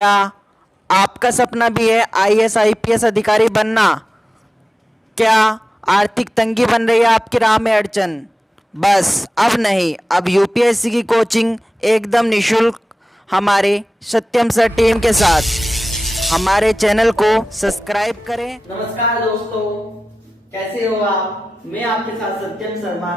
क्या आपका सपना भी है आईएएस आईपीएस अधिकारी बनना? क्या आर्थिक तंगी बन रही है आपकी राह में अड़चन? बस अब नहीं, अब यूपीएससी की कोचिंग एकदम निशुल्क हमारे सत्यम सर टीम के साथ। हमारे चैनल को सब्सक्राइब करें। नमस्कार दोस्तों, कैसे हो आप? मैं आपके साथ सत्यम शर्मा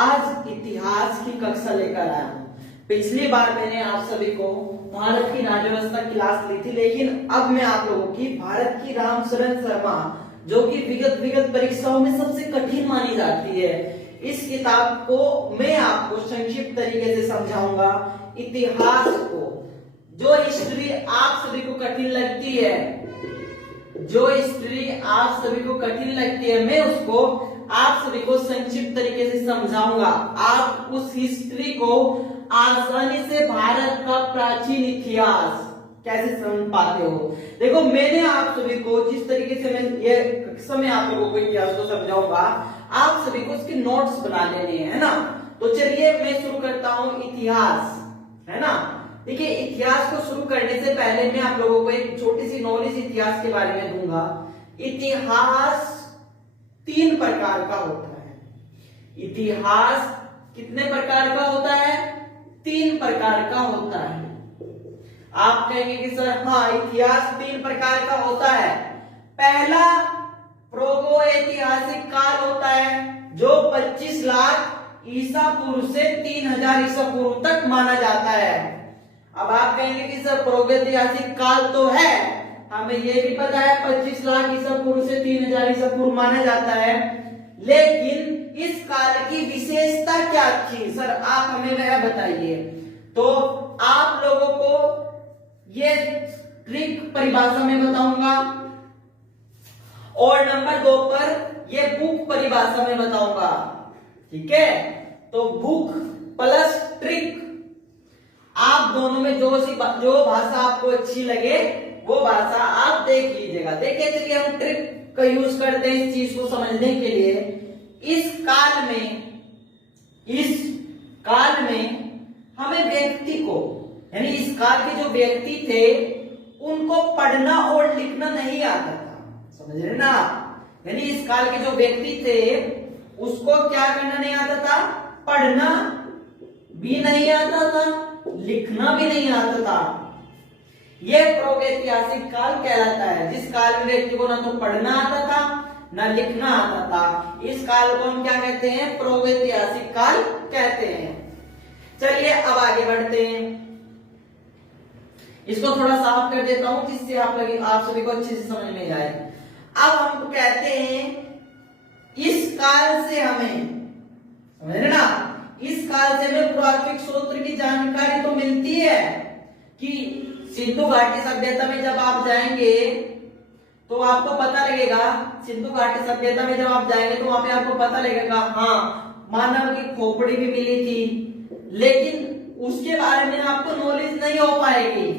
आज इतिहास की कक्षा लेकर आया हूँ। पिछली बार मैंने आप सभी को भारत की राज्य व्यवस्था क्लास ली थी, लेकिन अब मैं आप लोगों की भारत की रामशरण शर्मा, जो कि विगत परीक्षाओं में सबसे कठिन मानी जाती है, इस किताब को मैं आपको संक्षिप्त तरीके से समझाऊंगा। इतिहास को, जो हिस्ट्री आप सभी को कठिन लगती है, जो हिस्ट्री आप सभी को कठिन लगती है, मैं उसको आप सभी को संक्षिप्त तरीके से समझाऊंगा। आप उस हिस्ट्री को आसानी से भारत का प्राचीन इतिहास कैसे समझ पाते हो। देखो, मैंने आप सभी को जिस तरीके से मैं ये कक्षा में आप लोगों को इतिहास को समझाऊंगा, आप सभी को उसके नोट्स बना लेने हैं, है ना। तो चलिए मैं शुरू करता हूं इतिहास, है ना। देखिए, इतिहास को शुरू करने से पहले मैं आप लोगों को एक छोटी सी नॉलेज इतिहास के बारे में दूंगा। इतिहास 3 प्रकार का होता है। इतिहास कितने प्रकार का होता है? 3 प्रकार का होता है। आप कहेंगे कि सर हाँ, इतिहास 3 प्रकार का होता है। पहला प्रोगो ऐतिहासिक काल होता है, जो 25 लाख ईसा पूर्व से 3000 ईसा पूर्व तक माना जाता है। अब आप कहेंगे कि सर प्रागैतिहासिक काल तो है, हमें यह भी पता है 25 लाख ईसा पूर्व से 3000 ईसा पूर्व माना जाता है, लेकिन इस काल की विशेषता क्या थी सर, आप हमें वह बताइए। तो आप लोगों को ये ट्रिक परिभाषा में बताऊंगा, और नंबर 2 पर ये बुक परिभाषा में बताऊंगा। ठीक है, तो बुक प्लस ट्रिक, आप दोनों में जो भाषा आपको अच्छी लगे वो भाषा आप देख लीजिएगा। देखिए, चलिए हम ट्रिक का यूज करते हैं इस चीज को समझने के लिए। इस काल में हमें व्यक्ति को, यानी इस काल के जो व्यक्ति थे उनको पढ़ना और लिखना नहीं आता था, समझ रहे ना। यानी इस काल के जो व्यक्ति थे उसको क्या करना नहीं आता था? पढ़ना भी नहीं आता था, लिखना भी नहीं आता था। यह प्रागैतिहासिक काल कहलाता है, जिस काल में व्यक्ति को ना तो पढ़ना आता था ना लिखना आता था। इस काल को हम क्या कहते हैं? प्रागैतिहासिक काल कहते हैं। चलिए अब आगे बढ़ते हैं। इसको थोड़ा साफ कर देता हूं जिससे आप सभी को अच्छे से समझ में जाए। अब हम कहते हैं इस काल से हमें, समझ रहे ना, इस काल से हमें पुरातात्विक स्रोत की जानकारी तो मिलती है कि सिंधु घाटी सभ्यता में जब आप जाएंगे तो आपको पता लगेगा, सिंधु घाटी सभ्यता में जब आप जाएंगे तो वहां पे आपको पता लगेगा हाँ, मानव की खोपड़ी भी मिली थी, लेकिन उसके बारे में आपको नॉलेज नहीं हो पाएगी।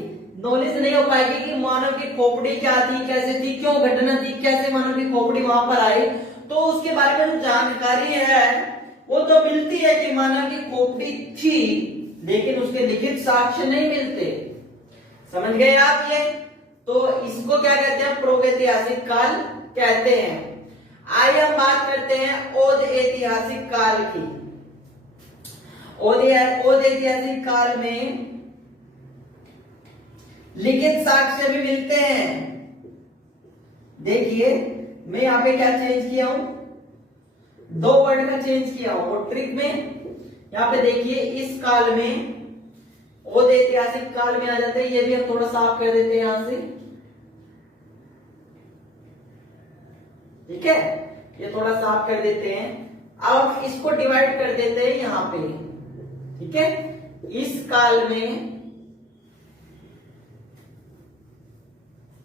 कि मानव की खोपड़ी क्या थी, कैसे थी, क्यों घटना थी, कैसे मानव की खोपड़ी वहां पर आई। तो उसके बारे में जानकारी है वो तो मिलती है कि मानव की खोपड़ी थी, लेकिन उसके लिखित साक्ष्य नहीं मिलते। समझ गए आप ये? तो इसको क्या कहते हैं? प्रागैतिहासिक काल कहते हैं। आइए हम बात करते हैं औद ऐतिहासिक काल की। औद ऐतिहासिक काल में लिखित साक्ष्य भी मिलते हैं। देखिए, मैं यहां पे क्या चेंज किया हूं? 2 वर्ड का चेंज किया हूं, और ट्रिक में यहां पे देखिए, इस काल में औद ऐतिहासिक काल में आ जाते हैं। ये भी हम थोड़ा साफ कर देते हैं यहां से, ठीक है, ये थोड़ा साफ कर देते हैं। अब इसको डिवाइड कर देते हैं यहां पे, ठीक है। इस काल में,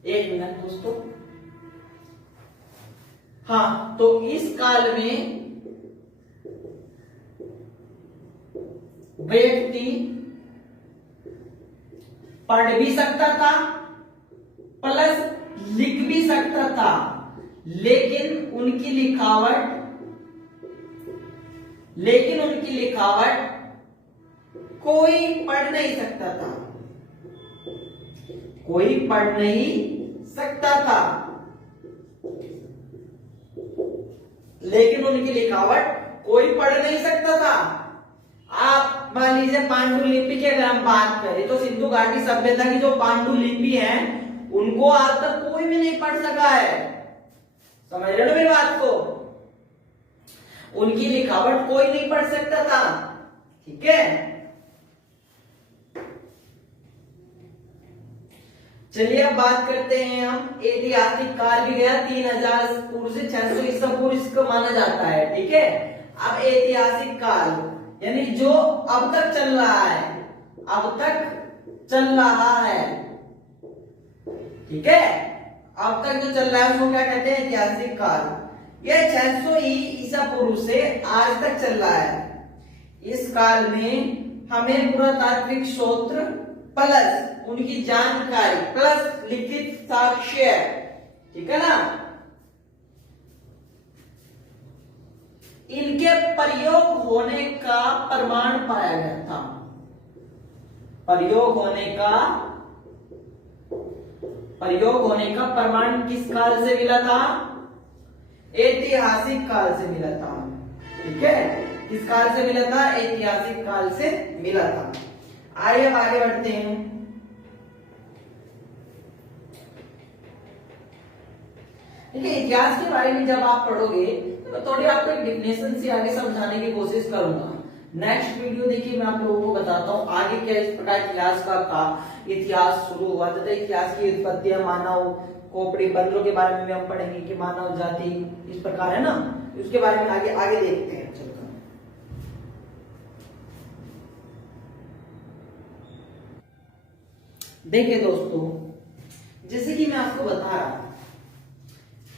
एक मिनट दोस्तों, हाँ, तो इस काल में व्यक्ति पढ़ भी सकता था प्लस लिख भी सकता था, लेकिन उनकी लिखावट कोई पढ़ नहीं सकता था। कोई पढ़ नहीं सकता था, लेकिन उनकी लिखावट कोई पढ़ नहीं सकता था। आप मान लीजिए पांडुलिपि की अगर हम बात करें तो सिंधु घाटी सभ्यता की जो पांडुलिपि है उनको आज तक कोई भी नहीं पढ़ सका है। समझ रहे हो मेरी बात को? उनकी लिखावट कोई नहीं पढ़ सकता था। ठीक है, चलिए अब बात करते हैं हम ऐतिहासिक काल भी गया 3000 पूर्व से 600 ईसा पूर्व इसको माना जाता है। ठीक है, अब ऐतिहासिक काल यानी जो अब तक चल रहा है, अब तक चल रहा है। ठीक है, अब तक जो चल रहा है उसको क्या कहते हैं? ऐतिहासिक काल। यह 600 ईसा पूर्व से आज तक चल रहा है। इस काल में हमें पुरातात्विक स्रोत प्लस उनकी जानकारी प्लस लिखित साक्ष्य, ठीक है ना, इनके प्रयोग होने का प्रमाण पाया गया था। प्रयोग होने का प्रमाण किस काल से मिला था? ऐतिहासिक काल से मिला था। ठीक है, किस काल से मिला था? ऐतिहासिक काल से मिला था। आइए आगे बढ़ते हैं। देखिए, इतिहास के बारे में जब आप पढ़ोगे तो थोड़ी आपको एक डेफिनेशन से आगे समझाने की कोशिश करूंगा। नेक्स्ट वीडियो देखिए, मैं आप लोगों को बताता हूँ आगे क्या इस प्रकार इतिहास का इतिहास शुरू हुआ था। इतिहास की उत्पत्ति, मानव खोपड़ी बंदरों के बारे में भी हम पढ़ेंगे कि मानव जाति इस प्रकार है ना, उसके बारे में आगे आगे देखते हैं। चलकर देखिए दोस्तों, जैसे कि मैं आपको बता रहा हूं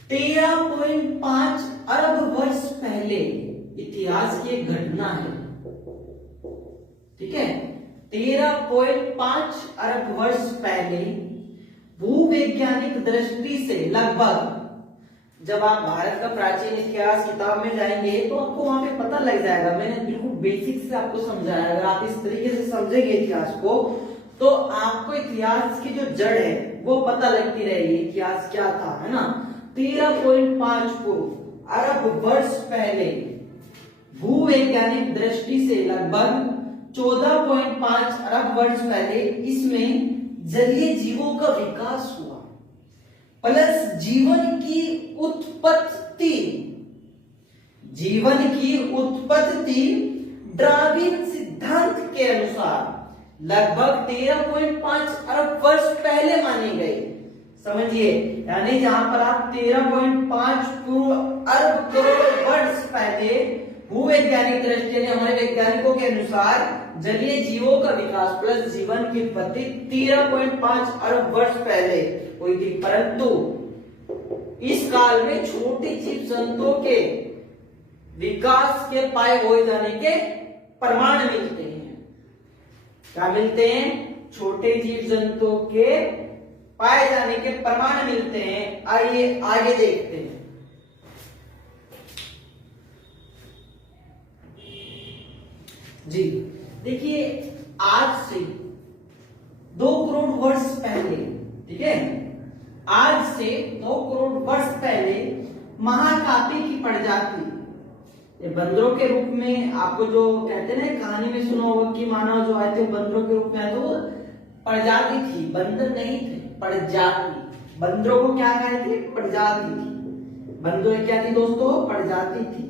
13.5 अरब वर्ष पहले इतिहास की एक घटना है। ठीक है, 13.5 अरब वर्ष पहले भूवैज्ञानिक दृष्टि से लगभग, जब आप भारत का प्राचीन इतिहास किताब में जाएंगे तो आपको वहां पे पता लग जाएगा। मैंने बिल्कुल बेसिक से आपको समझाया। अगर आप इस तरीके से समझेंगे इतिहास को तो आपको इतिहास की जो जड़ है वो पता लगती रहेगी, इतिहास क्या था, है ना। 13.5 अरब वर्ष पहले भूवैज्ञानिक दृष्टि से लगभग 14.5 अरब वर्ष पहले इसमें जलीय जीवों का विकास हुआ, प्लस जीवन की उत्पत्ति डार्विन सिद्धांत के अनुसार लगभग 13.5 अरब वर्ष पहले मानी गई। समझिए, यानी जहां पर आप 13.5 अरब करोड़ वर्ष पहले भूवैज्ञानिक दृष्टि ने हमारे वैज्ञानिकों के अनुसार जलीय जीवों का विकास प्लस जीवन की उत्पत्ति 13.5 अरब वर्ष पहले हुई थी। परंतु इस काल में छोटे जीव जंतुओं के विकास के पाए हो जाने के प्रमाण मिलते हैं। क्या मिलते हैं? छोटे जीव जंतुओं के पाए जाने के प्रमाण मिलते हैं। आइए आगे देखते हैं। जी देखिए, आज से 2 करोड़ वर्ष पहले, ठीक है, आज से 2 करोड़ वर्ष पहले महाकापी की प्रजाति, ये बंदरों के रूप में, आपको जो कहते हैं ना कहानी में सुना होगा कि मानव जो आए थे बंदरों के रूप में आए, तो प्रजाति थी, बंदर नहीं थे, प्रजाति। बंदरों को क्या कहते थे? प्रजाति थी। बंदरों क्या थी दोस्तों? प्रजाति थी।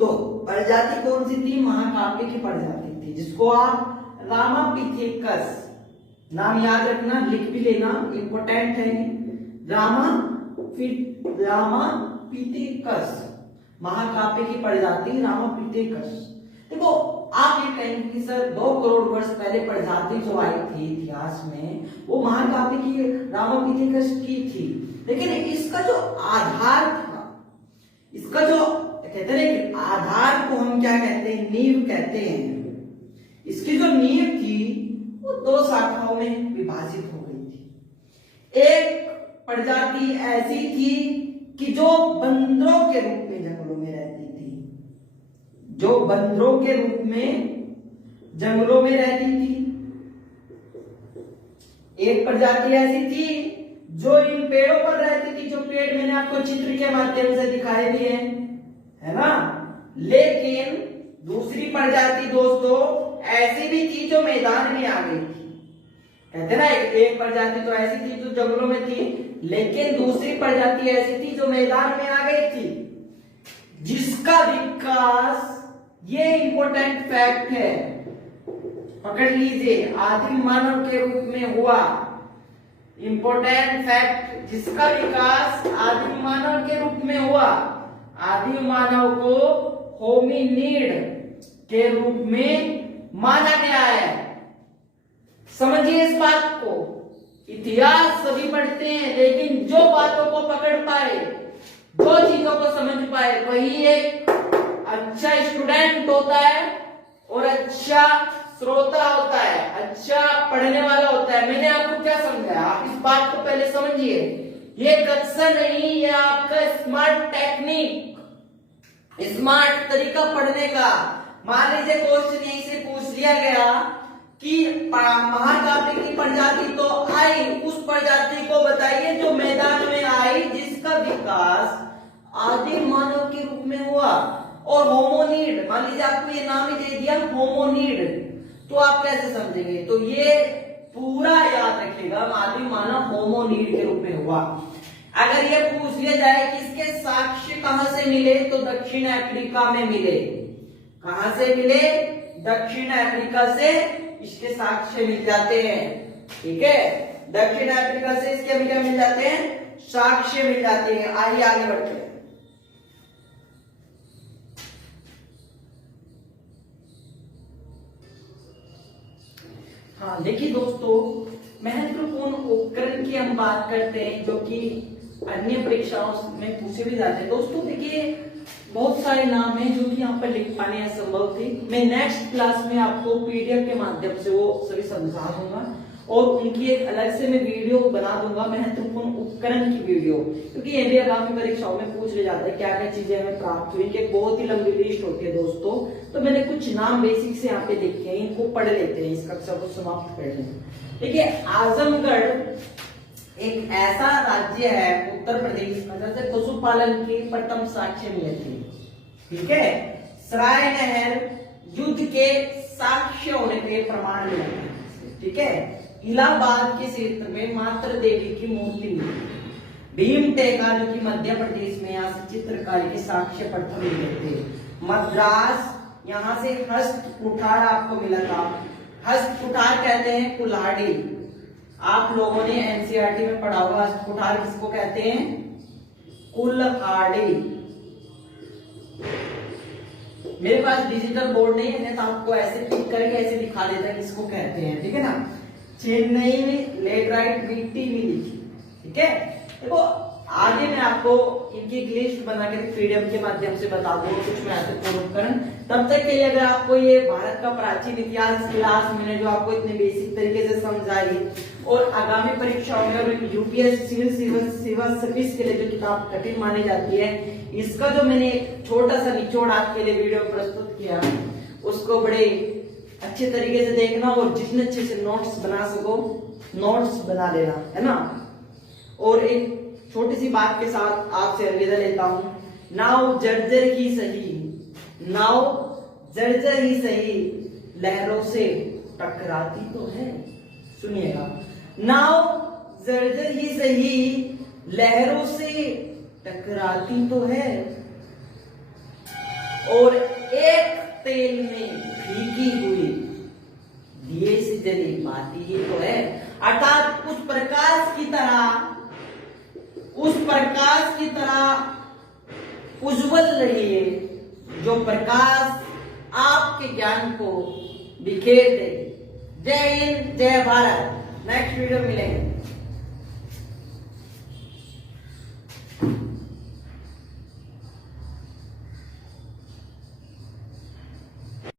तो प्रजाति कौन सी थी? महाकाव्य की प्रजाति थी, जिसको आप रामापिथेकस, नाम याद रखना, लिख भी लेना, इंपोर्टेंट है। रामापिथेकस, महाकाव्य की प्रजाति रामापिथेकस। देखो, आप ये कहेंगे कि सर 2 करोड़ वर्ष पहले प्रजाति जो आई थी इतिहास में वो महाकाव्य की रामापिथेकस की थी, लेकिन इसका जो आधार था, इसका जो कहते हैं कि आधार को हम क्या कहते हैं? नींव कहते हैं। इसकी जो नींव थी वो 2 शाखाओं में विभाजित हो गई थी। एक प्रजाति ऐसी थी कि जो बंदरों के रूप में जंगलों में रहती थी, जो बंदरों के रूप में जंगलों में रहती थी। एक प्रजाति ऐसी थी जो इन पेड़ों पर रहती थी, जो पेड़ मैंने आपको चित्र के माध्यम से दिखाए भी हैं, है ना। लेकिन दूसरी प्रजाति दोस्तों ऐसी भी थी जो मैदान में आ गई थी। कहते ना एक प्रजाति तो ऐसी थी जो जंगलों में थी, लेकिन दूसरी प्रजाति ऐसी थी जो मैदान में आ गई थी, जिसका विकास, ये इंपॉर्टेंट फैक्ट है, पकड़ लीजिए, आदिम मानव के रूप में हुआ। इंपॉर्टेंट फैक्ट, जिसका विकास आदिम मानव के रूप में हुआ। आदिम मानव को होमिनिड के रूप में माना गया है। समझिए इस बात को। इतिहास सभी पढ़ते हैं, लेकिन जो बातों को पकड़ पाए, जो चीजों को समझ पाए, वही एक अच्छा स्टूडेंट होता है और अच्छा श्रोता होता है, अच्छा पढ़ने वाला होता है। मैंने आपको क्या समझाया, आप इस बात को पहले समझिए। ये कक्षा नहीं, ये आपका स्मार्ट टेक्निक, स्मार्ट तरीका पढ़ने का। मान लीजिए क्वेश्चन यहीं से पूछ लिया गया कि महाकाव्य की प्रजाति तो आई, उस प्रजाति को बताइए जो मैदान में आई, जिसका विकास आदिम मानव के रूप में हुआ। और होमोनिड, मान लीजिए आपको ये नाम ही दे दिया होमोनिड, तो आप कैसे समझेंगे? तो ये पूरा याद रखिएगा, आदिम मानव होमोनिड के रूप में हुआ। अगर ये पूछ लिया जाए कि इसके साक्ष्य कहां से मिले, तो दक्षिण अफ्रीका में मिले। कहां से मिले? दक्षिण अफ्रीका से इसके साक्ष्य मिल जाते हैं। ठीक है, दक्षिण अफ्रीका से इसके क्या मिल जाते हैं? साक्ष्य मिल जाते हैं। आइए आगे बढ़ते हैं। हाँ देखिए दोस्तों, महत्वपूर्ण उपकरण की हम बात करते हैं जो कि अन्य परीक्षाओं में पूछे भी जाते हैं। दोस्तों देखिए, बहुत सारे नाम हैं जो कि यहाँ पर लिख पाने असंभव थे। मैं नेक्स्ट क्लास में आपको पीडीएफ के माध्यम से वो सभी समझा दूंगा और उनकी एक अलग से मैं वीडियो बना दूंगा, महत्वपूर्ण उपकरण की वीडियो, क्योंकि ये भी आगामी परीक्षाओं में पूछ ले जाता है क्या क्या चीजें हमें प्राप्त हुई। एक बहुत ही लंबी लिस्ट होती है दोस्तों, तो मैंने कुछ नाम बेसिक से यहाँ पे लिखे हैं, इनको पढ़ लेते हैं, इस कक्षा को समाप्त कर लें। देखिए, आजमगढ़ एक ऐसा राज्य है उत्तर प्रदेश में जैसे पशुपालन की प्रथम साक्ष्य मिले थे। ठीक है, सराय नहर युद्ध के साक्ष्य होने के प्रमाण मिले थे। ठीक है, इलाहाबाद के क्षेत्र में मातृ देवी की मूर्ति मिली। भीमटेका जो कि मध्य प्रदेश में, यहाँ से चित्रकारी के साक्ष्य प्रथम मिले थे। मद्रास, यहाँ से हस्त कुठार आपको मिला था। हस्त कुठार कहते हैं कुल्हाड़ी। आप लोगों ने एनसीईआरटी में पढ़ा होगा, हस्त कुठार किसको कहते हैं? कुल्हाड़ी। मेरे पास डिजिटल बोर्ड नहीं है तो आपको ऐसे टिक करके ऐसे दिखा देता है किसको कहते हैं। ठीक है ना। चेन्नई में लेटराइट मिट्टी मिली थी। ठीक है, देखो आगे मैं आपको इनकी एक लिस्ट बना के पीडीएफ के माध्यम से बता दूंगा कुछ महत्वपूर्ण उपकरण। तब तक के लिए अगर आपको ये भारत का प्राचीन इतिहास क्लास मैंने जो आपको इतने बेसिक तरीके से समझाई, और आगामी परीक्षाओं में यूपीएससी सिविल सेवा सर्विस के लिए जो किताब कठिन मानी जाती है, इसका जो मैंने छोटा सा निचोड़ आपके लिए वीडियो प्रस्तुत किया, उसको बड़े अच्छे तरीके से देखना और जितने अच्छे से नोट्स बना सको नोट्स बना लेना, है ना। और एक छोटी सी बात के साथ आपसे अलविदा लेता हूं। नाव जर्जर ही सही, नाव जर्जर ही सही, लहरों से टकराती तो है। सुनिएगा, नाव जर्जर ही सही, लहरों से टकराती तो है, और एक तेल में भीगी हुई दिए से जली बाती ही तो है। अर्थात उस प्रकाश की तरह उज्जवल रहिए जो प्रकाश आपके ज्ञान को बिखेर दे। जय हिंद, जय भारत। नेक्स्ट वीडियो मिलेंगे।